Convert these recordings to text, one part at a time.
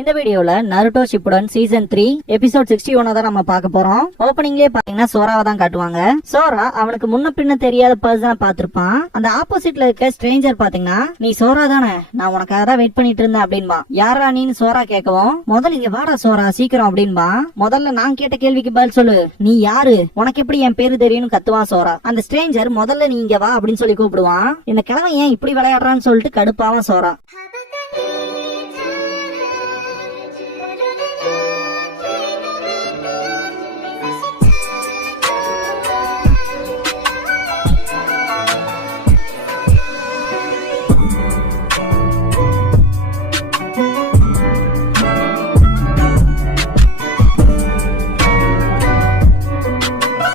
இந்த வீடியோல Naruto Shippuden season 3 episode 61 தான் நம்ம பார்க்க போறோம். ஓப்பனிங்லயே பாத்தீங்கன்னா சோராவை தான் காட்டுவாங்க. சோரா அவனுக்கு முன்ன பின்ன தெரியாத பர்சனை பார்த்திருப்பான். அந்த ஆப்போசிட்ல இருக்க ஸ்ட்ரேஞ்சர் பாத்தீங்கன்னா, நீ சோரா தானே, நான் உனக்காக தான் வெயிட் பண்ணிட்டு இருந்தேன் அப்படின்பா. யாரா நீன்னு சோரா கேட்கவும், முதல்ல இங்க வாடா சோரா சீக்கிரம் அப்படின்பா. முதல்ல நான் கேட்ட கேள்விக்கு பதில் சொல்லு, நீ யாரு, உனக்கு எப்படி என் பேரு தெரியும்னு கத்துவான் சோரா. அந்த ஸ்ட்ரேஞ்சர் முதல்ல நீ இங்க வா அப்படின்னு சொல்லி கூப்பிடுவான். இந்த கிழமை ஏன் இப்படி விளையாடுறான்னு சொல்லிட்டு கடுப்பாவான் சோரா.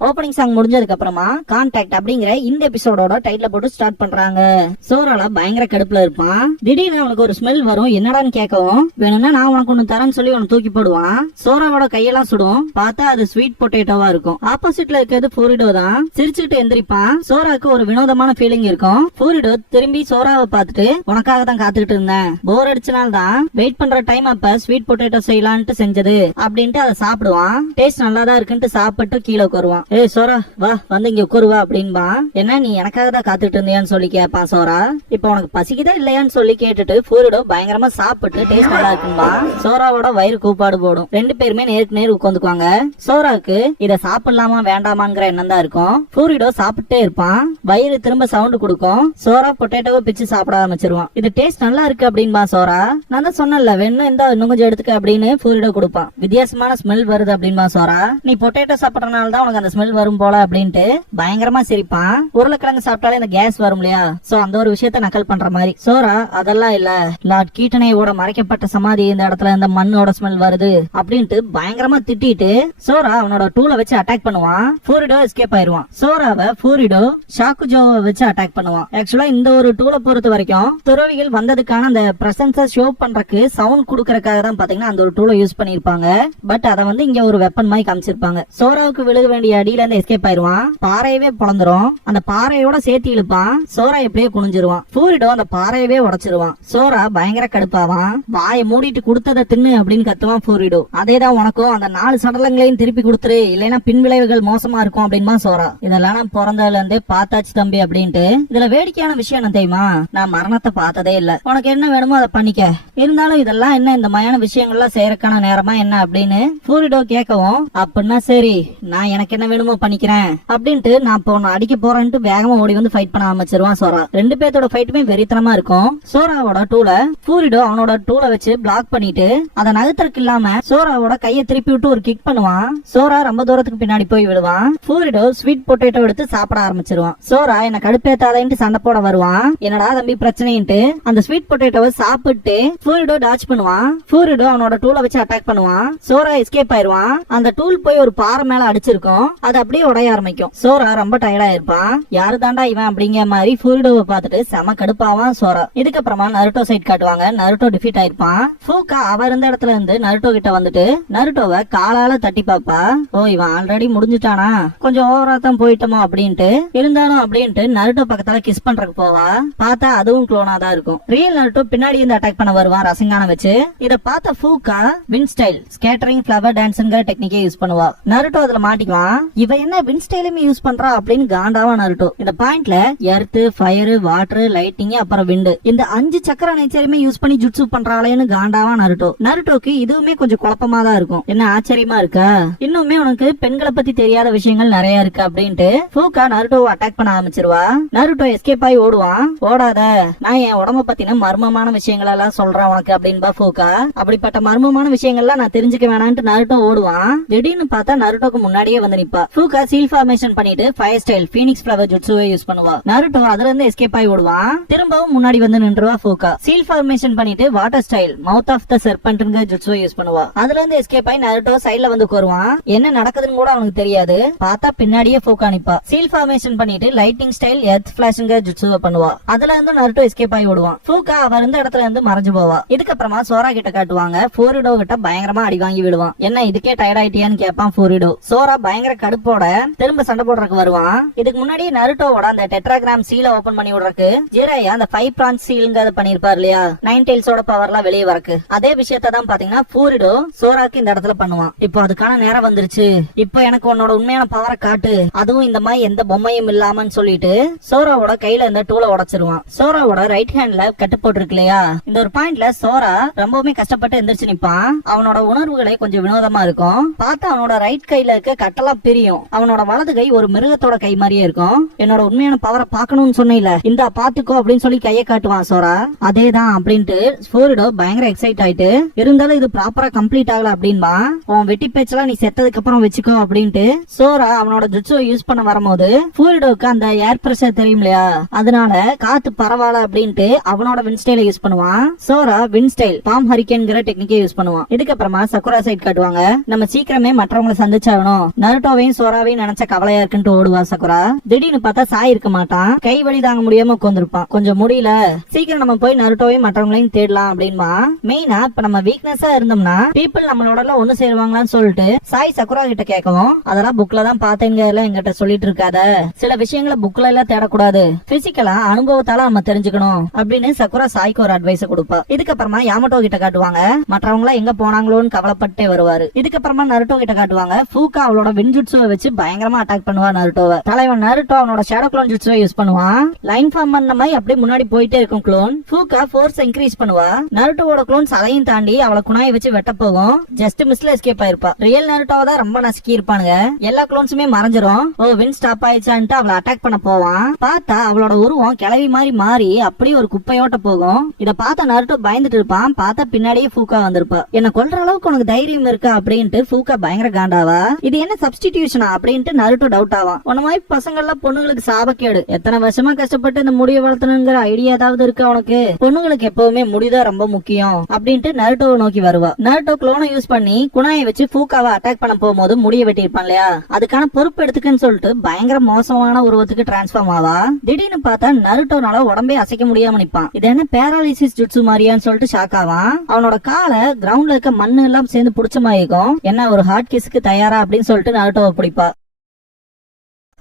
ஓப்பனிங் சாங் முடிஞ்சதுக்கு அப்புறமா கான்டாக்ட் அப்படிங்கிற இந்த எபிசோடோட டைட்டில் போட்டு ஸ்டார்ட் பண்றாங்க. சோரால பயங்கர கடுப்புல இருப்பான். திடீர்னு அவனுக்கு ஒரு ஸ்மெல் வரும். என்னடான்னு கேட்கவும், வேணும்னா நான் உனக்கு ஒண்ணு தரேன்னு சொல்லி அவனை தூக்கி போடுவான். சோராவோட கையெல்லாம் சுடும். பார்த்தா அது ஸ்வீட் பொட்டேட்டோவா இருக்கும். ஆப்போசிட்ல இருக்கிறது ஃபூரிடோ தான். சிரிச்சுக்கிட்டு எந்திரிப்பான். சோராக்கு ஒரு வினோதமான ஃபீலிங் இருக்கும். ஃபூரிடோ திரும்பி சோராவை பார்த்துட்டு, உனக்காக தான் காத்துக்கிட்டு இருந்தேன், போர் அடிச்சனால தான் வெயிட் பண்ற டைம் அப்ப ஸ்வீட் பொட்டேட்டோ செய்யலான்ட்டு செஞ்சது அப்படின்ட்டு அதை சாப்பிடுவான். டேஸ்ட் நல்லா தான் இருக்குன்ட்டு சாப்பிட்டு கீழே உட்காருவான். ஏய் சோரா வா, வந்து இங்க உட்காருவா அப்படின்பா. என்ன நீ எனக்காக தான் காத்துட்டு இருந்தியான்னு சொல்லி கேட்பான் சோரா. இப்ப உனக்கு பசிக்குதா இல்லையான்னு சொல்லி கேட்டுட்டு ஃபூரிடோ பயங்கரமா சாப்பிட்டு டேஸ்ட் நல்லா இருக்கும்பா. சோராவோட வயிறு கூப்பாடு போடும். ரெண்டு பேருமே நேருக்கு நேர் உட்காந்துக்குவாங்க. சோராக்கு இத சாப்பிடலாமா வேண்டாமாங்கிற எண்ணம் தான் இருக்கும். ஃபூரிடோ சாப்பிட்டே இருப்பான். வயிறு திரும்ப சவுண்ட் கொடுக்கும். சோரா பொட்டேட்டோவை பிச்சு சாப்பிட ஆரம்பிச்சிருவான். இது டேஸ்ட் நல்லா இருக்கு அப்படின்பா சோரா. நான் தான் சொன்னல, வேணும் இந்த இன்னும் கொஞ்சம் எடுத்துக்க அப்படின்னு ஃபூரிடோ கொடுப்பான். வித்தியாசமான ஸ்மெல் வருது அப்படின்பா சோரா. நீ பொட்டேட்டோ சாப்பிடறதுனால தான் உனக்கு அந்த ஸ்மெல் வரும் போல அப்படின்ட்டு பயங்கரமா சிரிப்பான். உருளைக்கிழங்கு சாப்பிட்டாலே இந்த கேஸ் வரும் இல்லையா, சோ அந்த ஒரு விஷயத்த நக்கல் பண்ற மாதிரி. சோரா அதெல்லாம் இல்ல, லார்ட் கீட்டனேயோட மறைக்கப்பட்ட சமாதி இந்த இடத்துல இந்த மண்ணோட ஸ்மெல் வருது அப்படின்ட்டு பயங்கரமா திட்டிட்டு சோரா அவனோட டூலை வச்சு அட்டாக் பண்ணுவான். ஃபூரிடோ எஸ்கேப் ஆயிருவான். சோராவை ஃபூரிடோ ஷாக்குஜோவை வச்சு அட்டாக் பண்ணுவான். ஆக்சுவலா இந்த ஒரு டூலை பொறுத்த வரைக்கும் துறவிகள் வந்ததுக்கான அந்த பிரசன்ஸ ஷோ பண்றதுக்கு சவுண்ட் குடுக்கறதுக்காக தான் பாத்தீங்கன்னா அந்த ஒரு டூலை யூஸ் பண்ணிருப்பாங்க. பட் அதை வந்து இங்க ஒரு வெப்பன் மாதிரி காமிச்சிருப்பாங்க. சோராவுக்கு விழுக வேண்டிய அடியில இருந்து எஸ்கேப் ஆயிருவான். பாறையவே பொளந்துரும். அந்த பாறையோட சேர்த்து இழுப்பான். சோரா எப்படியே குனிஞ்சிருவான். ஃபூரிடோ அந்த பாறையவே உடைச்சிருவான். சோரா பயங்கர கடுப்பாவான். வாயை மூடிட்டு கொடுத்ததை தின்னு அப்படின்னு கத்துவான் ஃபூரிடோ. அதேதான் உனக்கும், அந்த 4 சடலங்களையும் திருப்பி கொடுத்துரு, இல்லைன்னா பின்விளைவுகள் மோசமா இருக்கும் அப்படின்பா சோரா. இதெல்லாம் நான் பிறந்ததுல இருந்தே பார்த்தாச்சு தம்பி அப்படின்ட்டு. இதுல வேடிக்கையான விஷயம் என்ன தெரியுமா, நான் மரணத்தை பார்த்ததே இல்ல. உனக்கு என்ன வேணுமோ அதை பண்ணிக்க, இருந்தாலும் இதெல்லாம் என்ன இந்த மாதிரியான விஷயங்கள்லாம் செய்யறதுக்கான நேரமா என்ன அப்படின்னு ஃபூரிடோ கேட்கவும், அப்படின்னா சரி நான் எனக்கு என்ன வேணுமோ பண்ணிக்கிறேன் அப்படின்ட்டு நான் இப்போ அடிக்க போறேன்ட்டு வேகமா ஓடி வந்து ஃபைட் பண்ண ஆரம்பிச்சிருவான் சோரா. ரெண்டு பேர்த்தோட ஃபைட்டுமே வெறித்தனமா இருக்கும். சோராவோட டூல ஃபூரிடோ அவனோட டூல வச்சு பிளாக் பண்ணிட்டு அதை நகர்த்தறதுக்கு இல்லாம சோராவோட கையை திருப்பி விட்டு ஒரு கிக் பண்ணுவான். சோரா ரொம்ப தூரத்துக்கு பின்னாடி போய் விடுவான். ஃபூரிடோ ஸ்வீட் பொட்டேட்டோ எடுத்து சாப்பிட ஆரம்பிச்சிருவான். சோரா என்ன கடுப்பேத்தாதேன்ட்டு சண்டை போட வருவான். என்னடா தம்பி பிரச்சனைன்ட்டு அந்த ஸ்வீட் பொட்டேட்டோவை சாப்பிட்டு ஃபூரிடோ டாச் பண்ணுவான். ஃபூரிடோ அவனோட டூல வச்சு அட்டாக் பண்ணுவான். சோரா எஸ்கேப் ஆயிருவான். அந்த டூல் போய் ஒரு பாறை மேல அடிச்சிருக்கும். அது அப்படியே உடைய ஆரம்பிக்கும். சோரா ரொம்ப டயர்டா இருப்பான். யாரு தாண்டா இவன் அப்படிங்கிற மாதிரி ஃபூரிடோவை பார்த்துட்டு செம கடுப்பாவான் சோரா. இதுக்கப்புறமா நருட்டோ சைட் காட்டுவாங்க. நருட்டோ டிஃபீட் ஆயிருப்பான். ஃபூக்கா அவ இருந்த இடத்துல இருந்து நருட்டோ கிட்ட வந்துட்டு நருட்டோவை காலால தட்டி பாப்பா. ஓ இவன் ஆல்ரெடி முடிஞ்சுட்டானா, கொஞ்சம் ஓவரா தான் போயிட்டோமோ அப்படின்ட்டு. இருந்தாலும் அப்படின்ட்டு நருட்டோ பக்கத்துல கிஸ் பண்றதுக்கு போவா. பார்த்தா அதுவும் குளோனா தான் இருக்கும். ரியல் நருட்டோ பின்னாடி இருந்து அட்டாக் பண்ண வருவான் ரசங்கான வச்சு. இத பார்த்த Fuka wind style scattering flower டான்ஸ்ங்கிற டெக்னிக்கே யூஸ் பண்ணுவா. நருட்டோ அதுல மாட்டிக்குவான். இவ என்ன வின் ஸ்டைலுமே யூஸ் பண்றா அப்படின்னு காண்டாவா நருட்டோ. இந்த பாயிண்ட்ல எர்த், ஃபயர், வாட்டர், லைட்டிங், அப்புறம் விண்டு, இந்த 5 சக்கர நேச்சருமே யூஸ் பண்ணி ஜுட்சு பண்றாளேன்னு காண்டாவா நருட்டோ. நருட்டோக்கு இதுவுமே கொஞ்சம் குழப்பமா தான் இருக்கும். என்ன ஆச்சரியமா இருக்கா, இன்னுமே உனக்கு பெண்களை பத்தி தெரியாத விஷயங்கள் நிறைய இருக்கு அப்படின்ட்டு ஃபூக்கா நருட்டோவை அட்டாக் பண்ண ஆரம்பிச்சிருவா. நருட்டோ எஸ்கேப் ஆகி ஓடுவான். ஓடாத, நான் என் உடம்ப பத்தின மர்மமான விஷயங்கள் எல்லாம் சொல்றேன் உனக்கு அப்படின்பா ஃபூக்கா. அப்படிப்பட்ட மர்மமான விஷயங்கள்லாம் நான் தெரிஞ்சுக்க வேணான்ட்டு நருட்டோ ஓடுவான். திடீர்னு பார்த்தா நருட்டோக்கு முன்னாடியே வந்து நிப்பா. ஃபூக்கா சீல் ஃபார்மேஷன் பண்ணிட்டு ஃபயர் ஸ்டைல் ஃபீனிக்ஸ் ஃபிளவர் ஜுட்சுவை யூஸ் பண்ணுவா. நருட்டோ அதுல இருந்து எஸ்கேப் ஆகி ஓடுவான். திரும்பவும் முன்னாடி வந்து நின்றுவா ஃபூக்கா. சீல் ஃபார்மேஷன் பண்ணிட்டு water style mouth of the செர்பென்ட்ங்கிற ஜுட்சுவை யூஸ் பண்ணுவா. அதுல இருந்து எஸ்கேப் ஆகி நருட்டோ சைடுல வந்து உட்காருவான். என்ன நடக்குதுன்னு கூட அவனுக்கு தெரியாது. பார்த்தா பின்னாடியே ஃபூக்கா நிப்பா. சீல் ஃபார்மேஷன் பண்ணிட்டு லைட்டிங் ஸ்டைல் எர்த் ஃபிளாஷ்ங்கிற ஜுட்சுவை பண்ணுவா. அதுல இருந்து நருட்டோ எஸ்கேப் ஆகி ஓடுவான். ஃபூக்கா அவ இருந்த இடத்துல இருந்து மறைஞ்சு போவா. இதுக்கப்புறமா சோரா கிட்ட காட்டுவாங்க. ஃபூரிடோ கிட்ட பயங்கரமா அடி வாங்கி விடுவான். என்ன இதுக்கே டயர்ட் ஆயிட்டியான்னு கேட்பான் ஃபூரிடோ. சோரா பயங்கர கடுப்போட கூட திரும்ப சண்டை போடுறதுக்கு வருவான். இதுக்கு முன்னாடி நருட்டோவோட அந்த டெட்ராகிராம் சீலை ஓபன் பண்ணி விடுறதுக்கு ஜிரையா அந்த 5 பிரான்ச் சீல்ங்கறத பண்ணிருப்பாரு இல்லையா, 9 டெயில்ஸோட பவர்லாம் வெளியே வரக்கு. அதே விஷயத்தை தான் பாத்தீங்கன்னா பூரிடோ சோராக்கு இந்த இடத்துல பண்ணுவான். இப்போ அதுக்கான நேரம் வந்துருச்சு, இப்போ எனக்கு உன்னோட உண்மையான பவரை காட்டு, அதுவும் இந்த மாதிரி எந்த பொம்மையும் இல்லாமன்னு சொல்லிட்டு சோராவோட கையில இருந்த டூலை உடைச்சிருவான். சோராவோட ரைட் ஹேண்ட்ல கட்டு போட்டுருக்கு இல்லையா, இந்த ஒரு பாயிண்ட்ல சோரா ரொம்பவுமே கஷ்டப்பட்டு எந்திரிச்சு நிப்பான். அவனோட உணர்வுகளை கொஞ்சம் வினோதமா இருக்கும். பார்த்தா அவனோட ரைட் கையில இருக்க கட்டெல்லாம் பிரியும். அவனோட வலது கை ஒரு மிருகத்தோட கை மாதிரியே இருக்கும். என்னோட உண்மையான பவரை பாக்கணும்னு சொன்னேன்ல, இந்த பாத்துக்கோ அப்படின்னு சொல்லி கையை காட்டுவான் சோரா. அதேதான் அப்படின்ட்டு பூரிடோ பயங்கர எக்ஸைட் ஆயிட்டு, இருந்தாலும் இது ப்ராப்பரா கம்ப்ளீட் ஆகல அப்படின்பா. உன் வெட்டி பேச்செல்லாம் நீ செத்ததுக்கு அப்புறம் வச்சுக்கோ அப்படின்ட்டு சோரா அவனோட ஜுட்சுவை யூஸ் பண்ண வரும்போது பூரிடோக்கு அந்த ஏர் பிரஷர் தெரியும் இல்லையா, அதனால காத்து பரவாயில்ல அப்படின்ட்டு அவனோட வின்ஸ்டைல யூஸ் பண்ணுவான். சோரா வின்ஸ்டைல் பாம் ஹரிக்கேன்ங்கிற டெக்னிக்கை யூஸ் பண்ணுவான். இதுக்கப்புறமா சக்குரா சைட் காட்டுவாங்க. நம்ம சீக்கிரமே மற்றவங்களை சந்திச்சாகணும், நருட்டோவையும் சோராவையும் நினைச்ச கவலையா இருக்குன்னு ஓடுவா சக்குரா. திடீர்னு பார்த்தா சாய் இருக்க மாட்டான். கை வலி தாங்க முடியாம உட்கார்ந்திருப்பான். கொஞ்சம் முடியல, சீக்கிரம் நம்ம போய் நருட்டோவையும் மற்றவங்களையும் தேடலாம் அப்படின்பா. மெயினா இப்ப நம்ம வீக்னஸா இருந்தோம்னா பீப்புள் நம்மளோட ஒண்ணு சேருவாங்களான்னு சொல்லிட்டு சாய் சக்குரா கிட்ட கேட்கவும், அதெல்லாம் புக்ல தான் பாத்தேங்க எங்கிட்ட சொல்லிட்டு இருக்காத, சில விஷயங்களை புக்ல எல்லாம் தேடக்கூடாது, பிசிக்கலா அனுபவத்தால நம்ம தெரிஞ்சுக்கணும் அப்படின்னு சக்குரா சாய்க்கு ஒரு அட்வைஸ் கொடுப்பா. இதுக்கப்புறமா யாமட்டோ கிட்ட காட்டுவாங்க. மற்றவங்க எங்க போனாங்களோன்னு கவலைப்பட்டே வருவாரு. இதுக்கப்புறமா நருட்டோ கிட்ட காட்டுவாங்க. ஃபூகா அவளோட வின்ஜுட்சுவை வச்சு பயங்கரமா அட்டாக் பண்ணுவா நருட்டோவை. தலைவன் நருட்டோ அவனோட ஷேடோ க்ளோன் ஜுட்சுவை யூஸ் பண்ணுவான். லைன் ஃபார்ம் பண்ண மாதிரி அப்படியே முன்னாடி போயிட்டே இருக்கும் க்ளோன். ஃபூகா ஃபோர்ஸ் இன்க்ரீஸ் பண்ணுவா. நருட்டோவோட க்ளோன்ஸ் அதையும் தாண்டி அவளை குணாயை வச்சு வெட்ட போகும். ஜஸ்ட் மிஸ்ல எஸ்கேப் ஆயிருப்பா. ரியல் நருட்டோவை தான் ரொம்ப நசுக்கி இருப்பானுங்க. எல்லா க்ளோன்ஸுமே மறைஞ்சிரும். ஓ வின் ஸ்டாப் ஆயிடுச்சான்ட்டு அவளை அட்டாக் பண்ண போவான். பார்த்தா அவளோட உருவம் கிளவி மாதிரி மாறி அப்படியே ஒரு குப்பையோட்ட போகும். இத பார்த்த நருட்டோ பயந்துட்டு இருப்பான். பார்த்தா பின்னாடியே ஃபூகா வந்திருப்பா. என்ன கொல்ற அளவுக்கு உனக்கு தைரியம் இருக்கா அப்படின்ட்டு ஃபூகா பயங்கர காண்டாவா. இது என்ன சப்ஸ்டிடியூஷனா அப்படின்ட்டு நருட்டோ டவுட் ஆவான். உன மாதிரி பசங்க எல்லாம் பொண்ணுங்களுக்கு சாபக்கேடு, எத்தனை வருஷமா கஷ்டப்பட்டு இந்த முடிய வளர்த்தணுங்கிற ஐடியா ஏதாவது இருக்கு உனக்கு, பொண்ணுங்களுக்கு எப்பவுமே முடிதான் ரொம்ப முக்கியம் அப்படின்ட்டு நருட்டோவை நோக்கி வருவா. நருட்டோ க்ளோனை யூஸ் பண்ணி குணாயை வச்சு ஃபூகாவை அட்டாக் பண்ண போகும்போது முடிய வெட்டியிருப்பான் இல்லையா, அதுக்கான பொறுப்பு எடுத்துக்குன்னு சொல்லிட்டு பயங்கர மோசமான உருவத்துக்கு டிரான்ஸ்ஃபார்ம் ஆவா. திடீர்னு பார்த்தா நருட்டோனால உடம்பே அசைக்க முடியாம நிப்பான். இது என்ன பேராலிசிஸ் ஜுட்சு மாதிரியான்னு சொல்லிட்டு ஷாக் ஆவான். அவனோட காலை கிரவுண்ட்ல இருக்க மண்ணு எல்லாம் சேர்ந்து புடிச்ச மாதிரி இருக்கும். என்ன ஒரு ஹார்ட் கிஸ்க்கு தயாரா அப்படின்னு சொல்லிட்டு நருட்டோவை பிடிப்பா.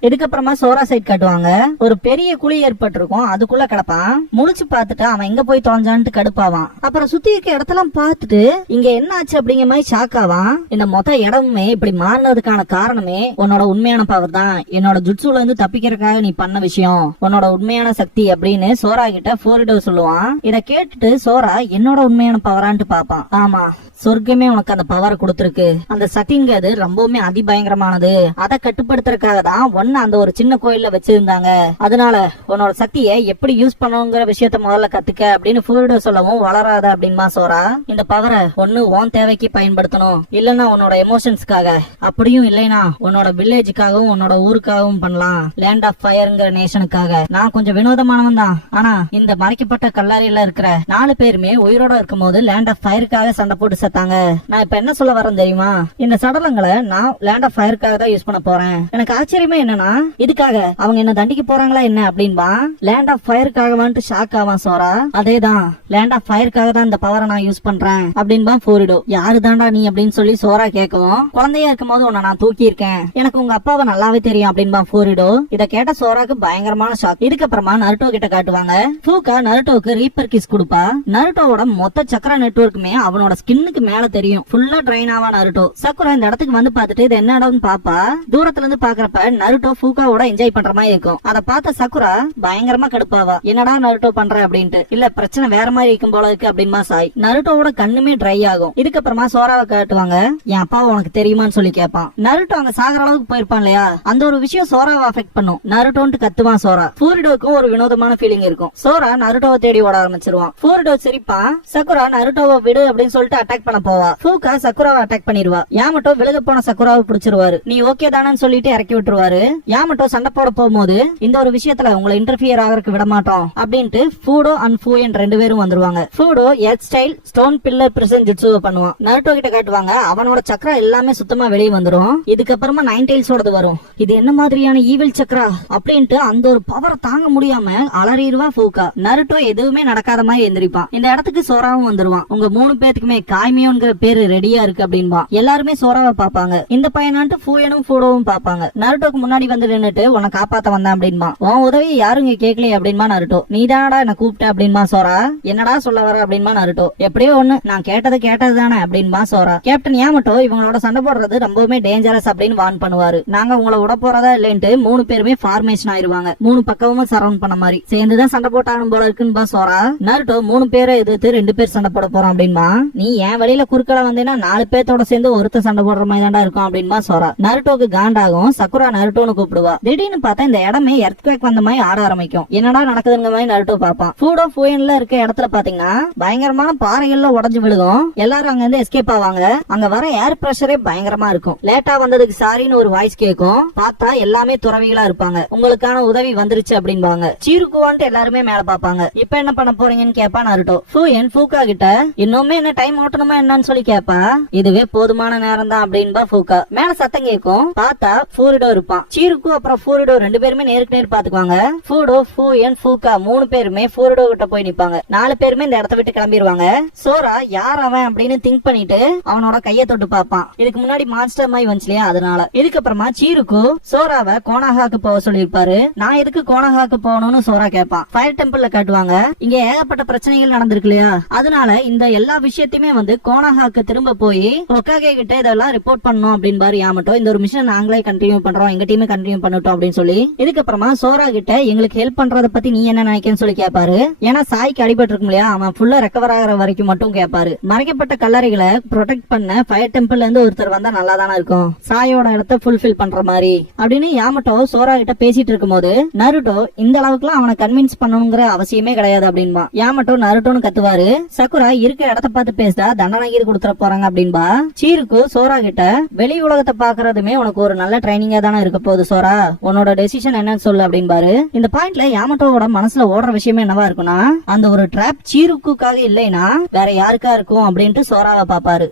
இதுக்கப்புறமா சோரா சைட் காட்டுவாங்க. ஒரு பெரிய குழி ஏற்பட்டிருக்கும், அதுக்குள்ள கிடப்பான். முழிச்சு பார்த்துட்டு அவன் எங்க போய் தொலைஞ்சான்ட்டு கடுப்பாவான். அப்புறம் சுத்தி இருக்க இடத்தெல்லாம் பார்த்துட்டு இங்க என்ன ஆச்சு அப்படிங்கிற மாதிரி ஷாக் ஆவான். இந்த மொத்த இடமுமே இப்படி மாறினதுக்கான காரணமே உன்னோட உண்மையான பவர் தான், என்னோட ஜுட்சுல இருந்து தப்பிக்கிறதுக்காக நீ பண்ண விஷயம், உன்னோட உண்மையான சக்தி அப்படின்னு சோரா கிட்ட பூரிடோ சொல்லுவான். இத கேட்டுட்டு சோரா என்னோட உண்மையான பவரான்ட்டு பாப்பான். ஆமா, சொர்க்கமே உனக்கு அந்த பவர் கொடுத்திருக்கு, அந்த சக்திங்கிறது ரொம்பவுமே அதிபயங்கரமானது, அதை கட்டுப்படுத்துறதுக்காக தான் அந்த ஒரு சின்ன கோயில்ல வச்சிருந்தாங்க, அதனால உன்னோட சக்தியை எப்படி யூஸ் பண்ணணுங்கிற விஷயத்த முதல்ல கத்துக்க அப்படின்னு பூரிடோ சொல்லவும், வளராத அப்படின்மா சோரா. இந்த பவரை ஒண்ணு உன் தேவைக்கு பயன்படுத்தணும், இல்லன்னா உன்னோட எமோஷன்ஸ்க்காக, அப்படியும் இல்லைனா உன்னோட வில்லேஜுக்காகவும் உன்னோட ஊருக்காகவும் பண்ணலாம், லேண்ட் ஆஃப் ஃபயர்ங்கிற நேஷனுக்காக. நான் கொஞ்சம் வினோதமானவன் தான், ஆனா இந்த மறைக்கப்பட்ட கல்லாரியில இருக்கிற 4 பேருமே உயிரோட இருக்கும் போது லேண்ட் ஆஃப் ஃபயருக்காக சண்டை போட்டு செத்தாங்க. நான் இப்ப என்ன சொல்ல வரேன் தெரியுமா, இந்த சடலங்களை நான் லேண்ட் ஆஃப் ஃபயருக்காக தான் யூஸ் பண்ண போறேன். எனக்கு ஆச்சரியமே என்னன்னா இதுக்காக அவங்க என்ன தண்டிக்க போறாங்களா என்ன அப்படின்பா. லேண்ட் ஆஃப் ஃபயருக்காக வந்துட்டு ஷாக் ஆவான் சோரா. அதேதான், லேண்ட் ஆஃப் ஃபயருக்காக தான் இந்த பவரை நான் யூஸ் பண்றேன் அப்படின்பா பூரிடோ. யாரு தாண்டா நீ அப்படின்னு சொல்லி சோரா கேட்கவும், குழந்தையா இருக்கும் போது உன்னை நான் தூக்கி இருக்கேன், எனக்கு உங்க அப்பாவை நல்லாவே தெரியும் அப்படின்பா பூரிடோ. இத கேட்ட சோராக்கு பயங்கரமான ஷாக். இதுக்கப்புறமா நருட்டோ கிட்ட காட்டுவாங்க. ஃபூகா நருட்டோவுக்கு ரீப்பர் கிஸ் கொடுப்பா. நருட்டோவோட மொத்த சக்கர நெட்வொர்க்குமே அவனோட ஸ்கின்னுக்கு மேல தெரியும். ஃபுல்லா ட்ரைன் ஆவா நருட்டோ. சக்குரா இந்த இடத்துக்கு வந்து பாத்துட்டு இது என்ன இடம்னு பாப்பா. தூரத்துல இருந்து பாக்குறப்ப நருட்டோ ஃபூகாவோட என்ஜாய் பண்ற மாதிரி இருக்கும். அத பார்த்த சக்குரா பயங்கரமா கடுப்பாவா. என்னடா நருட்டோ பண்ற அப்படின்ட்டு. இல்ல பிரச்சனை வேற மாதிரி இருக்கும் போல இருக்கு அப்படிமா சாய். நருட்டோவோட கண்ணுமே ட்ரை ஆகும். இதுக்கப்புறமா சோராவை காட்டுவாங்க. என் அப்பாவை உனக்கு தெரியுமான்னு சொல்லி கேட்பான். நருட்டோ அங்க சாகர அளவுக்கு போயிருப்பான் இல்லையா, அந்த ஒரு விஷயம் சோராவை அஃபெக்ட் பண்ணும். நருட்டோன்ட்டு கத்துவான் சோரா. பூரிடோக்கும் ஒரு வினோதமான ஃபீலிங் இருக்கும். சோரா நருட்டோவை தேடி ஓட ஆரம்பிச்சிருவான். பூரிடோ சிரிப்பான். சக்குரா நருட்டோவை விடு அப்படின்னு சொல்லிட்டு அட்டாக் பண்ண போவா. ஃபூகா சக்குராவை அட்டாக் பண்ணிடுவா. யாமட்டோ விலக போன சக்குராவை பிடிச்சிருவாரு. நீ ஓகே தானு சொல்லிட்டு இறக்கி விட்டுருவாரு. யாமட்டோ சண்டை போட போகும்போது இந்த ஒரு விஷயத்துல உங்களை இன்டர்ஃபியர் ஆகிறதுக்கு விட மாட்டோம் அப்படின்ட்டு ஃபூடோ அண்ட் ஃபூயன் 2 பேரும் வந்துருவாங்க. ஃபூடோ earth style stone pillar prison ஜுட்சுவை பண்ணுவான். நருட்டோ கிட்ட காட்டுவாங்க. அவனோட சக்கரா எல்லாமே சுத்தமா வெளியே வந்துரும். இதுக்கப்புறமா 9 டைல்ஸோடது வரும். இது என்ன மாதிரியான ஈவில் சக்கரா அப்படின்ட்டு அந்த ஒரு பவர் தாங்க முடியாம அலறிடுவா ஃபூகா. நருட்டோ எதுவுமே நடக்காத மாதிரி எந்திரிப்பான். இந்த இடத்துக்கு சோராவும் வந்துருவான். உங்க 3 பேத்துக்குமே காய்மியோங்கிற பேரு ரெடியா இருக்கு அப்படின்பா. எல்லாருமே சோராவை பாப்பாங்க. இந்த பையனாட்டு ஃபூயனும் ஃபூடோவும் பாப்பாங்க. நருட்டோக்கு முன்னாடி வந்து நின்னுட்டு உன்னை காப்பாத்த வந்தேன் அப்படின்பா. உன் உதவி யாரும் இங்க கேட்கலையே அப்படின்பா நருட்டோ. நீதானடா என்ன கூப்பிட்ட அப்படின்பா சோரா. என்னடா சொல்ல வர அப்படின்பா நருட்டோ. எப்படியோ ஒண்ணு, நான் கேட்டது தானே அப்படின்பா சோரா. கேப்டன் யாமட்டோ இவங்களோட சண்டை போடுறது ரொம்பவுமே டேஞ்சரஸ் அப்படின்னு வார்ன் பண்ணுவாரு. நாங்க உங்களை விட போறதா இல்லைன்ட்டு 3 பேருமே ஃபார்மேஷன் ஆயிருவாங்க. 3 பக்கமும் சரவுண்ட் பண்ண மாதிரி சேர்ந்துதான் சண்டை போட்டாலும் போல இருக்குன்னு சோரா. நருட்டோ 3 பேரை எதிர்த்து 2 பேர் சண்டை போட போறோம் அப்படின்பா. நீ என் வழியில குறுக்கள வந்தேன்னா 4 பேர்த்தோட சேர்ந்து ஒருத்த சண்டை போடுற மாதிரி தான்டா இருக்கும் அப்படின்பா சோரா. நருட்டோக்கு காண்டாகும். சக்குரா நருட்டோன்னு கூப்பிடுவா. திடீர்னு பார்த்தா இந்த இடமே எர்த்குவேக் வந்த மாதிரி ஆட ஆரம்பிக்கும். என்னடா நடக்குதுங்க மாதிரி நருட்டோ பாப்பான். ஃபூடோ ஃபூயன்ல இருக்க இடத்துல பாத்தீங்கன்னா பயங்கரமான பாறைகள்ல உடஞ்சு விழுகும். எல்லாரும் அங்க இருந்து எஸ்கேப் ஆவாங்க. அங்க வர ஏர் பிரஷரே பயங்கரமா இருக்கும். லேட்டா வந்ததுக்கு சாரின்னு ஒரு வாய்ஸ் கேட்கும். பார்த்தா எல்லாமே துறவிகளா இருப்பாங்க. உங்களுக்கான உதவி வந்துருச்சு அப்படின்பாங்க. சீருக்குவான்ட்டு எல்லாருமே மேல பாப்பாங்க. இப்ப என்ன பண்ண போறீங்கன்னு கேப்பா நருட்டோ. ஃபூயன் ஃபூகா கிட்ட இன்னுமே என்ன டைம் ஓட்டணுமா என்னன்னு சொல்லி கேப்பா. இதுவே போதுமான நேரம் தான் அப்படின்பா ஃபூகா. மேல சத்தம் கேட்கும். பார்த்தா ஃபூரிடோ இருப்பான். சீருக்கு அப்புறம் ஃபூரிடோ 2 பேருமே நேருக்கு நேர் பாத்துக்குவாங்க. ஃபூடோ ஃபூயன் ஃபூகா 3 பேருமே ஃபூரிடோ கிட்ட போய் நிப்பாங்க. 4 பேருமே இந்த இடத்த விட்டு கிளம்பிடுவாங்க. சோரா யார் அவன் அப்படின்னு திங்க் பண்ணிட்டு அவனோட கைய தொட்டு பாப்பான். இதுக்கு முன்னாடி மான்ஸ்டர் மாதிரி வந்துச்சுலையா அதனால. இதுக்கப்புறமா சீருக்கு சோராவை கோனாஹாக்கு போக சொல்லிருப்பாரு. நான் எதுக்கு கோனாஹாக்கு போகணும்னு சோரா கேட்பான். ஃபயர் டெம்பிள்ல காட்டுவாங்க. இங்க ஏகப்பட்ட பிரச்சனைகள் நடந்திருக்கு இல்லையா, அதனால இந்த எல்லா விஷயத்தையுமே வந்து கோனாஹாக்கு திரும்ப போய் ஒக்காகே கிட்ட இதெல்லாம் ரிப்போர்ட் பண்ணணும் அப்படின்னு பாரு யாமட்டோ. இந்த ஒரு மிஷன் நாங்களே கண்டினியூ பண்றோம், எங்க டீமே கண்டினியூ பண்ணட்டும் அப்படின்னு சொல்லி. இதுக்கப்புறமா சோரா கிட்ட எங்களுக்கு ஹெல்ப் பண்றத பத்தி நீ என்ன நினைக்கிறேன்னு சொல்லி கேட்பாரு. ஏன்னா சாய்க்கு அடிபட்டு இருக்கும் இல்லையா, அவன் ஃபுல்லா ரெக்கவர் ஆகிற வரைக்கும் மட்டும் கேட்பாரு. மறைக்கப்பட்ட கல்லறைகளை ப்ரொடெக்ட் பண்ண ஃபயர் டெம்பிள்ல இருந்து ஒருத்தர் வந்தா நல்லா தானே இருக்கும், சாயோட இடத்த ஃபுல்ஃபில் பண்ற மாதிரி அப்படின்னு யாமட்டோ சோரா கிட்ட பேசிட்டு இருக்கும் போது நருட்டோ இந்த அளவுக்குலாம் அவனை கன்வின்ஸ் பண்ணணுங்கிற அவசியமே கிடையாது அப்படின்பா. யாமட்டோ நருட்டோன்னு கத்துவாரு. சக்குரா இருக்க இடத்த பார்த்து பேசிட்டா தண்டனைக்கு கொடுத்துட போறாங்க அப்படின்பா. சீருக்கு சோரா கிட்ட வெளி உலகத்தை பாக்குறதுமே உனக்கு ஒரு நல்ல ட்ரைனிங்கா தானே இருக்க போகுது சோரா, உன்னோட டெசிஷன் என்னன்னு சொல்லு அப்படின்பாரு. இந்த பாயிண்ட்ல யாமட்டோவோட மனசுல ஓடுற விஷயமே என்னவா இருக்குன்னா, அந்த ஒரு ட்ராப் சீருக்குக்காக இல்லைன்னா வேற யாருக்கா இருக்கும் அப்படின்ட்டு சோராவை பாப்பாரு.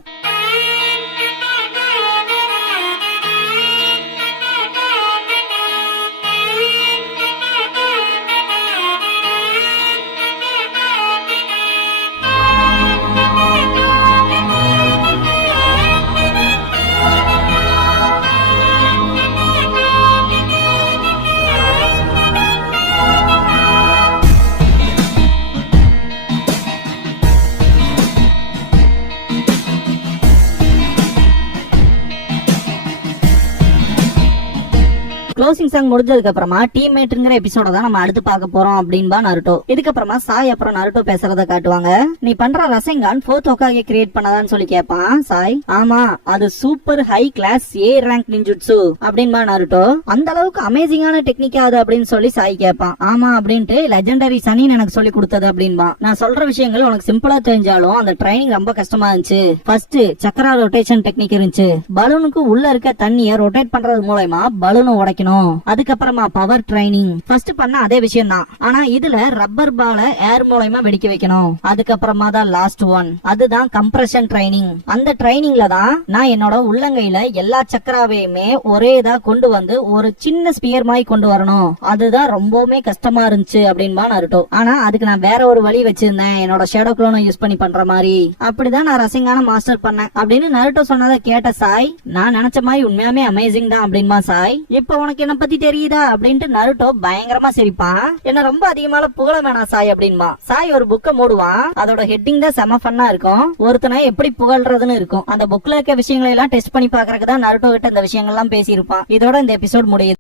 க்ளோசிங் சாங் முடிஞ்சதுக்கு அப்புறமா டீம்மேட்ங்கிற எபிசோட தான் நம்ம அடுத்து பார்க்க போறோம் அப்படின்பா நருட்டோ. இதுக்கப்புறமா சாய் அப்புறம் நருட்டோ பேசுறத காட்டுவாங்க. நீ பண்ற ரசெங்கான் 4th ஹோகாகே கிரியேட் பண்ணதான்னு சொல்லி கேட்பான் சாய். ஆமா, அது super high class A rank ninjutsu அப்படின்பா நருட்டோ. அந்த அளவுக்கு அமேசிங்கான டெக்னிக்கா அது அப்படின்னு சொல்லி சாய் கேட்பான். ஆமா அப்படின்ட்டு லெஜெண்டரி சனின்னு எனக்கு சொல்லி கொடுத்தது அப்படின்பா. நான் சொல்ற விஷயங்கள் உனக்கு சிம்பிளா தெரிஞ்சாலும் அந்த ட்ரைனிங் ரொம்ப கஷ்டமா இருந்துச்சு. ஃபர்ஸ்ட் சக்கரா ரொட்டேஷன் டெக்னிக் இருந்துச்சு. பலூனுக்கு உள்ள இருக்க தண்ணியை ரொட்டேட் பண்றது மூலமா பலூனை உடைக்கணும். அதுக்கப்புறமா பவர் ட்ரைனிங் ஃபர்ஸ்ட் பண்ண அதே விஷயம் தான், ஆனா இதுல ரப்பர் பால ஏர் மூலமா வெடிக்க வைக்கணும். அதுக்கப்புறமா தான் லாஸ்ட் ஒன், அதுதான் கம்ப்ரஷன் ட்ரைனிங். அந்த ட்ரைனிங்ல தான் நான் என்னோட உள்ளங்கையில எல்லா சக்கராவையுமே ஒரே இதா கொண்டு வந்து ஒரு சின்ன ஸ்பியர் மாதிரி கொண்டு வரணும். அதுதான் ரொம்பவுமே கஷ்டமா இருந்துச்சு அப்படின்பா நருட்டோ. ஆனா அதுக்கு நான் வேற ஒரு வழி வச்சிருந்தேன், என்னோட ஷேடோ க்ளோனை யூஸ் பண்ணி பண்ற மாதிரி. அப்படிதான் நான் ரசிங்கான மாஸ்டர் பண்ணேன் அப்படின்னு நருட்டோ சொன்னதை கேட்ட சாய், நான் நினைச்ச மாதிரி உண்மையாமே அமேசிங் தான் அப்படின்பா சாய். இப்ப உனக்கு என்ன பத்தி தெரியுதா அப்படின்ட்டு நருட்டோ பயங்கரமா சிரிப்பான். என்ன ரொம்ப அதிகமான புகழ வேணாம் சாய் அப்படின்பா. சாய் ஒரு புக்கை மூடுவான். அதோட ஹெட்டிங் தான் செம ஃபன்னா இருக்கும். ஒருத்தனை எப்படி புகழ்றதுன்னு இருக்கும். அந்த புக்ல இருக்க விஷயங்களை எல்லாம் டெஸ்ட் பண்ணி பாக்குறதுக்கு தான் நருட்டோ கிட்ட இந்த விஷயங்கள்லாம் பேசியிருப்பான். இதோட இந்த எபிசோட் முடியுது.